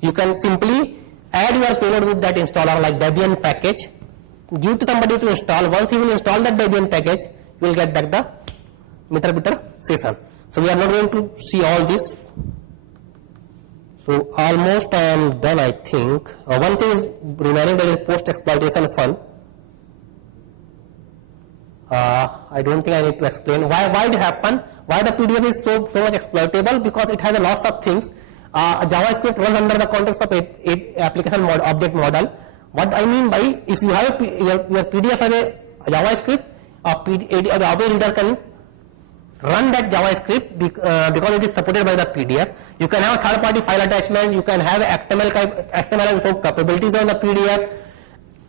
You can simply add your payload with that installer like Debian package, give to somebody to install. Once he will install that Debian package, you will get back the MeterBiter session. So we are not going to see all this. So almost I am done, I think. One thing is remaining, that is post exploitation fun. I don't think I need to explain why it happened. Why the PDF is so much exploitable? Because it has a lots of things. JavaScript runs under the context of a application object model. What I mean by, if you have your PDF as a JavaScript, Adobe Reader can run that JavaScript because it is supported by the PDF. You can have a third-party file attachment. You can have XML and so capabilities on the PDF.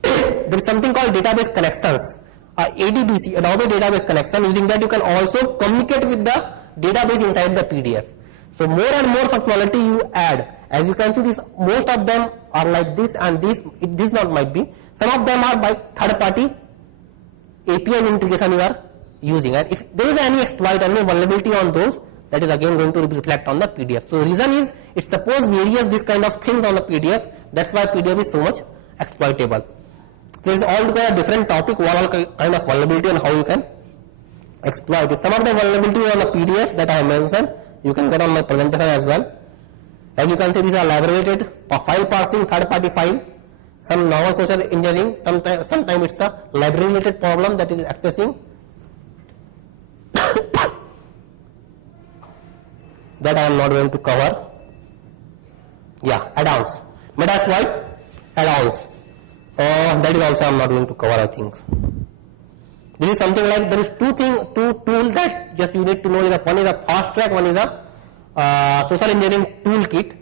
There is something called database connections. ADBC, Adobe Database Connection. Using that, you can also communicate with the database inside the PDF. So more and more functionality you add. As you can see, most of them are like this, and this not might be. Some of them are by third-party API integration you are using. And if there is any exploit, any vulnerability on those, that is again going to reflect on the PDF. So reason is, it supports various this kind of things on the PDF. That's why PDF is so much exploitable. There is altogether different topic, what all kind of vulnerability and how you can exploit it. Some of the vulnerability on the PDF that I have mentioned, you can get on my presentation as well. As you can see, these are elaborated file parsing, third-party file, some normal social engineering, sometimes it's a library-related problem that is accessing. That I am not going to cover. Yeah, add-ons. Metasploit, add-ons. That is also I am not going to cover, I think. This is something like, there is two tools that just you need to know. One is a fast track, one is a social engineering toolkit.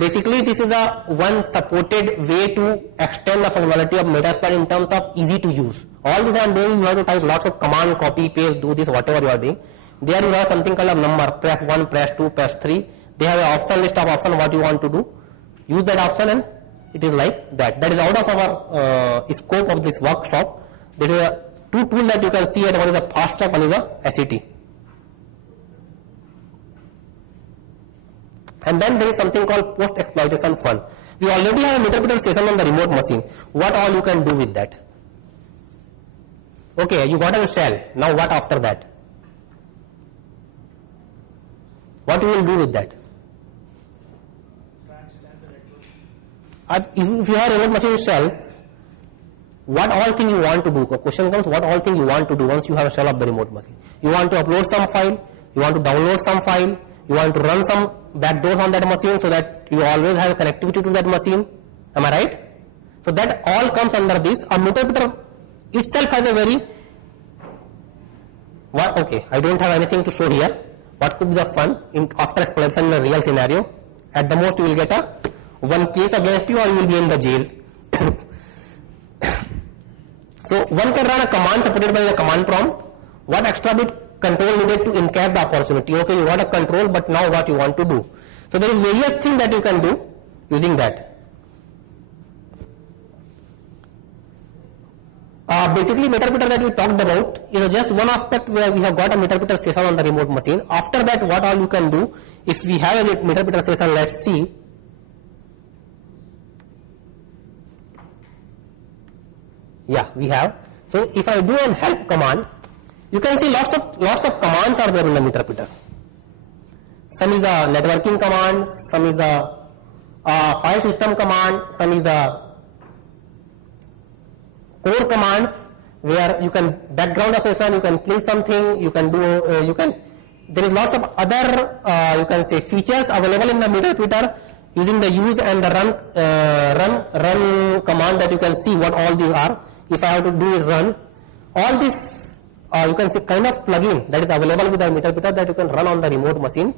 Basically, this is a one supported way to extend the functionality of Metasploit in terms of easy to use. All this I am doing, you have to type lots of command, copy, paste, do this, whatever you are doing. There you have something called a number, press 1, press 2, press 3. They have an option list of option what you want to do. Use that option and it is like that. That is out of our scope of this workshop. There is a two tools that you can see, and one is a fast track, one is a SET. And then there is something called post exploitation fun. We already have a MeterBiter session on the remote machine. What all you can do with that? Okay, you got a shell. Now what after that? What you will do with that? If you have remote machine shells, what all thing you want to do? The question comes, what all thing you want to do once you have a shell of the remote machine? You want to upload some file, you want to download some file, you want to run some backdoors on that machine so that you always have connectivity to that machine. Am I right? So that all comes under this. A MeterBiter itself has a very, okay, I don't have anything to show here. What could be the fun after exploitation in a real scenario? At the most you will get one case against you, or you will be in the jail. So one can run a command supported by the command prompt. What extra bit control needed to encap the opportunity? Okay, you got a control, but now what you want to do? So there is various things that you can do using that. Basically, MeterBiter that we talked about is just one aspect where we have got a MeterBiter session on the remote machine. After that, what all you can do? If we have a MeterBiter session, let's see. Yeah, we have. So if I do an help command, you can see lots of commands are there in the MeterBiter. Some is a networking command, some is a file system command, some is a core commands where you can background a session, you can clean something, you can do, there is lots of other, you can say features available in the MeterBiter using the use and the run command that you can see what all these are. If I have to do is run, all this, you can say kind of plugin that is available with the MeterBiter that you can run on the remote machine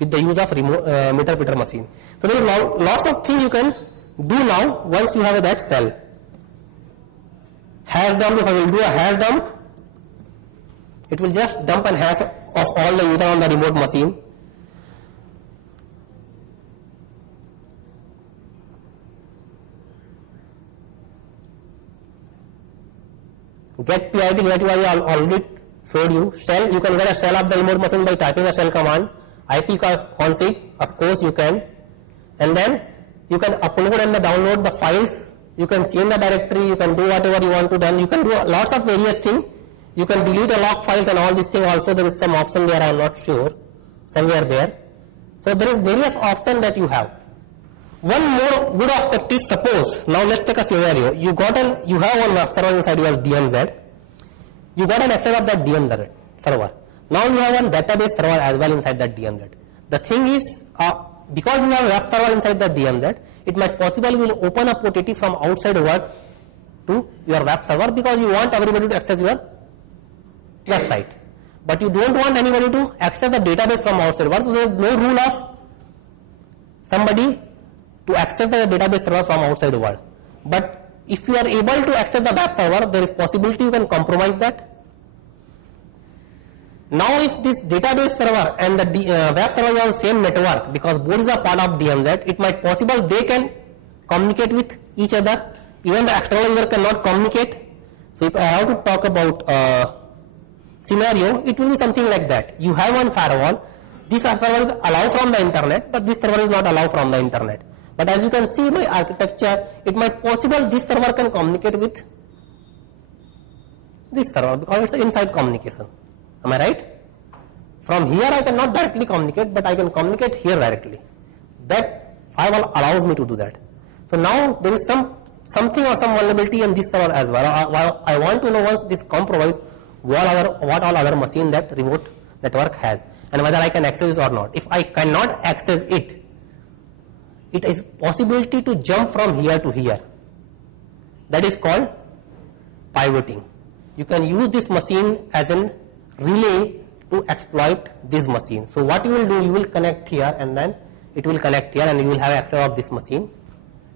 with the use of MeterBiter machine. So there is lots of things you can do now once you have that cell. Hash dump, if I will do a hash dump, it will just dump and hash of all the user on the remote machine. Get PID, get UI I already showed you. Shell, you can get a shell of the remote machine by typing a shell command. IP config, of course you can. And then You can upload and download the files. You can change the directory. You can do whatever you want to do. You can do lots of various things. You can delete the log files and all these things. Also, there is some option there. I am not sure. Somewhere there. So there is various options that you have. One more good aspect is, suppose now let's take a scenario. You have one web server inside your DMZ. You got an access of that DMZ server. Now you have one database server as well inside that DMZ. The thing is, because you have web server inside the DMZ, it might possibly will open up OTT from outside world to your web server because you want everybody to access your website. But you don't want anybody to access the database from outside world. So there is no rule of somebody to access the database server from outside world. But if you are able to access the web server, there is possibility you can compromise that. Now if this database server and the web server are on same network, because both are part of DMZ, it might possible they can communicate with each other. Even the external user cannot communicate. So if I have to talk about scenario, it will be something like that. You have one firewall. This server is allowed from the internet, but this server is not allowed from the internet. But as you can see by architecture, it might possible this server can communicate with this server because it's inside communication. Am I right? From here I cannot directly communicate, but I can communicate here directly. That firewall allows me to do that. So now there is something or some vulnerability in this server as well. I want to know once this compromise what all other machine that remote network has and whether I can access it or not. If I cannot access it, it is possibility to jump from here to here. That is called pivoting. You can use this machine as a relay to exploit this machine. So what you will do, you will connect here and then it will connect here and you will have access of this machine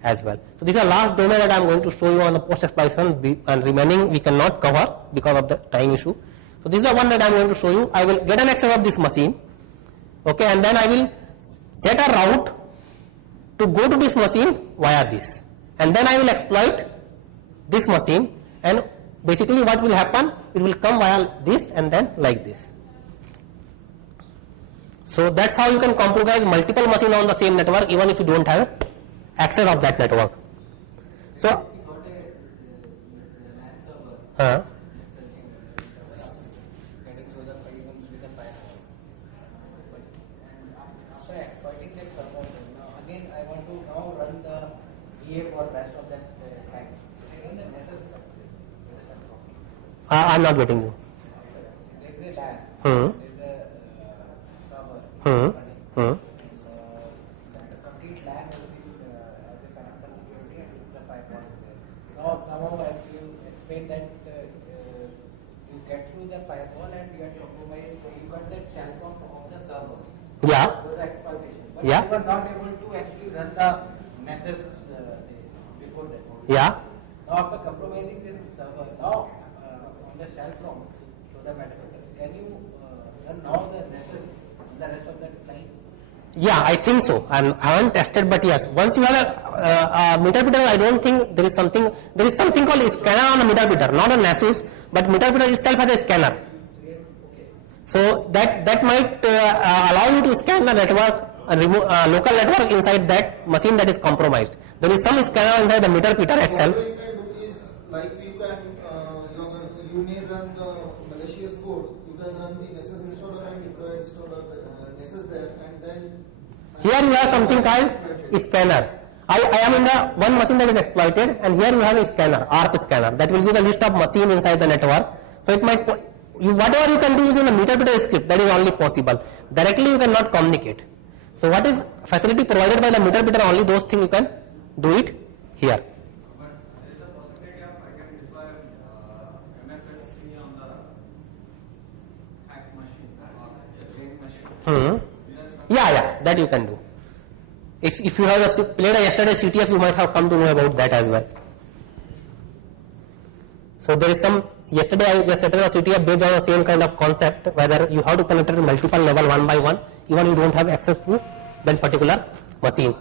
as well. So this is the last domain that I am going to show you on the post-exploitation, and remaining we cannot cover because of the time issue. So this is the one that I am going to show you. I will get an access of this machine, okay, and then I will set a route to go to this machine via this, and then I will exploit this machine, and basically what will happen, it will come via this and then like this. So that's how you can compromise multiple machines on the same network even if you don't have access of that network. So I'm not getting you. The complete LAN will be as a connector security and it's a firewall there. Now somehow as you explained that you get through the firewall and you are compromised, so you got the shell count of the server. Yeah. So the exploitation. But you were not able to actually run the meshes before that. Yeah. Now after compromising this server, now on the shell count, so the metadata, can you run now the meshes on the rest of the client? Yeah, I think so. I haven't tested, but yes. Once you have a meter repeater, I don't think there is something called a scanner on a meter repeater, not a Nessus, but meter repeater itself has a scanner. So that might allow you to scan the network, local network inside that machine that is compromised. There is some scanner inside the meter repeater itself. What you can do is, like you may run the malicious code. You can run the Nessus installer and deploy installer Nessus there, and then here you have something called scanner. I am in the one machine that is exploited, and here you have a scanner, ARP scanner, that will give a list of machine inside the network. So it might, whatever you can do within a meter repeater script, that is only possible. Directly you cannot communicate. So what is facility provided by the meter repeater, only those things you can do it here. But there is a possibility of I can deploy MFSC on the hack machine or the drain machine. Yeah, that you can do. If you have played a yesterday CTF, you might have come to know about that as well. So there is some, yesterday I just set a CTF based on the same kind of concept, whether you have to connect it to multiple level one by one, even you don't have access to that particular machine.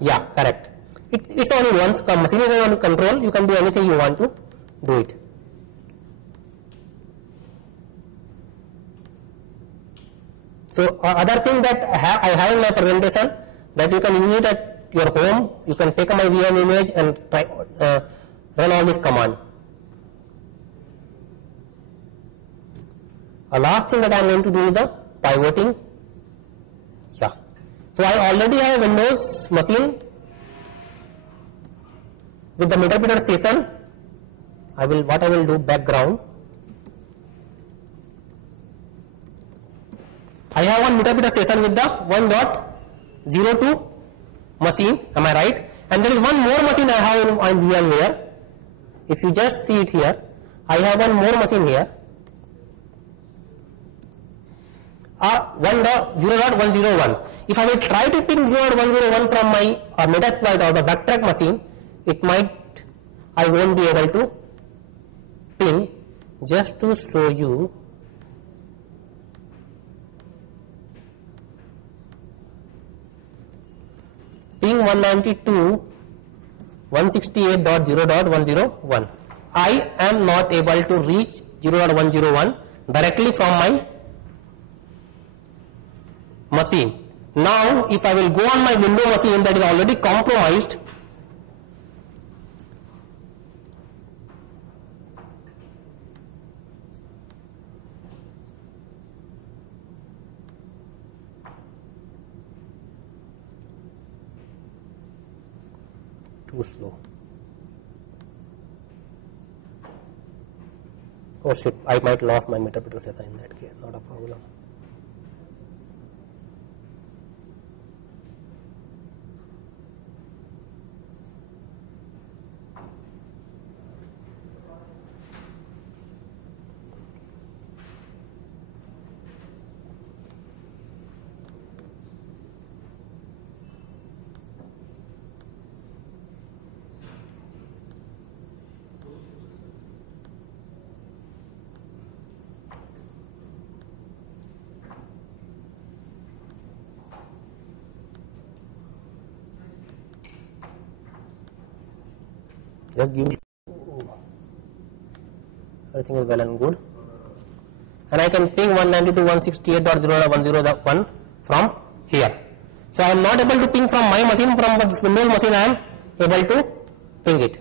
Yeah, correct. It's only once machine is under control, you can do anything you want to do it. So other thing that I have in my presentation, that you can use it at your home, you can take my VM image and try, run all this command. A last thing that I am going to do is the pivoting. Yeah. So I already have a Windows machine with the MetaPeter session. What I will do, background. I have one MetaPeter session with the 1.02 machine, am I right? And there is one more machine I have on VMware. If you just see it here, I have one more machine here. 0.101. If I will try to ping 0.101 from my Metasploit or the backtrack machine, I won't be able to ping. Just to show you, ping 192.168.0.101. I am not able to reach 0.101 directly from my machine. Now, if I will go on my Windows machine that is already compromised, too slow. Oh shit, I might lost my MetaPeter session in that case, not a problem. Just give everything is well and good, and I can ping 192.168.0.101 from here. So I am not able to ping from my machine, from this Windows machine I am able to ping it.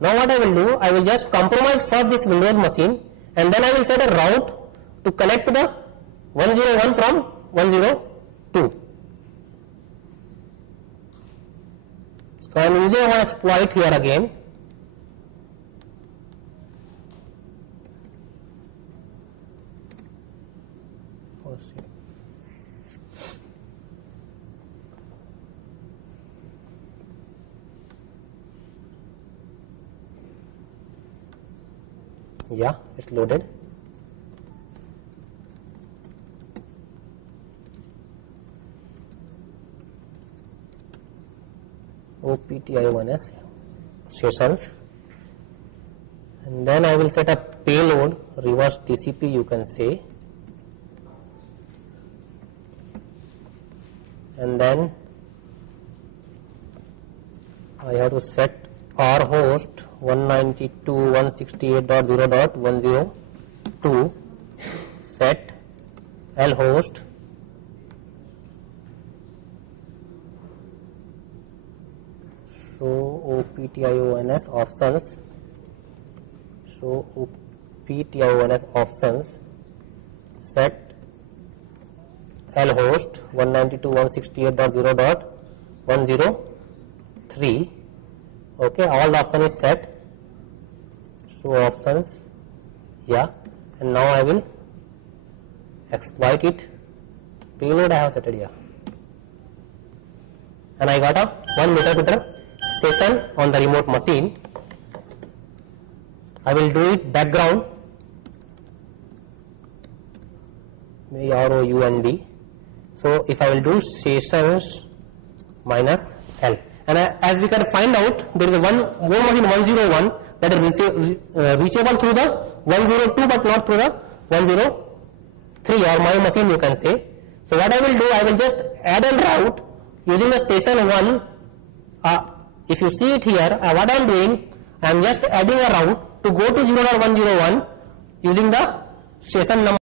Now what I will do, I will just compromise first this Windows machine, and then I will set a route to connect to the 101 from 102. So I am using one exploit here again. Yeah, it's loaded. OPTIO1S sessions, and then I will set a payload, reverse TCP you can say, and then I have to set R host 192.168.0.102, set L host show OPTIO1S options, show OPTIO1S options, set L host 192.168.0.103. Okay, all the option is set. Show options, yeah, and now I will exploit it. Payload I have set it here, and I got a 1 MetaPeter session on the remote machine. I will do it background, ROUND. So if I will do sessions minus L, and as we can find out, there is a one more machine 101 that is reachable through the 102 but not through the 103, or my machine you can say. So what I will do, I will just add a route using the session 1. If you see it here, what I am doing, I am just adding a route to go to 0.101 using the session number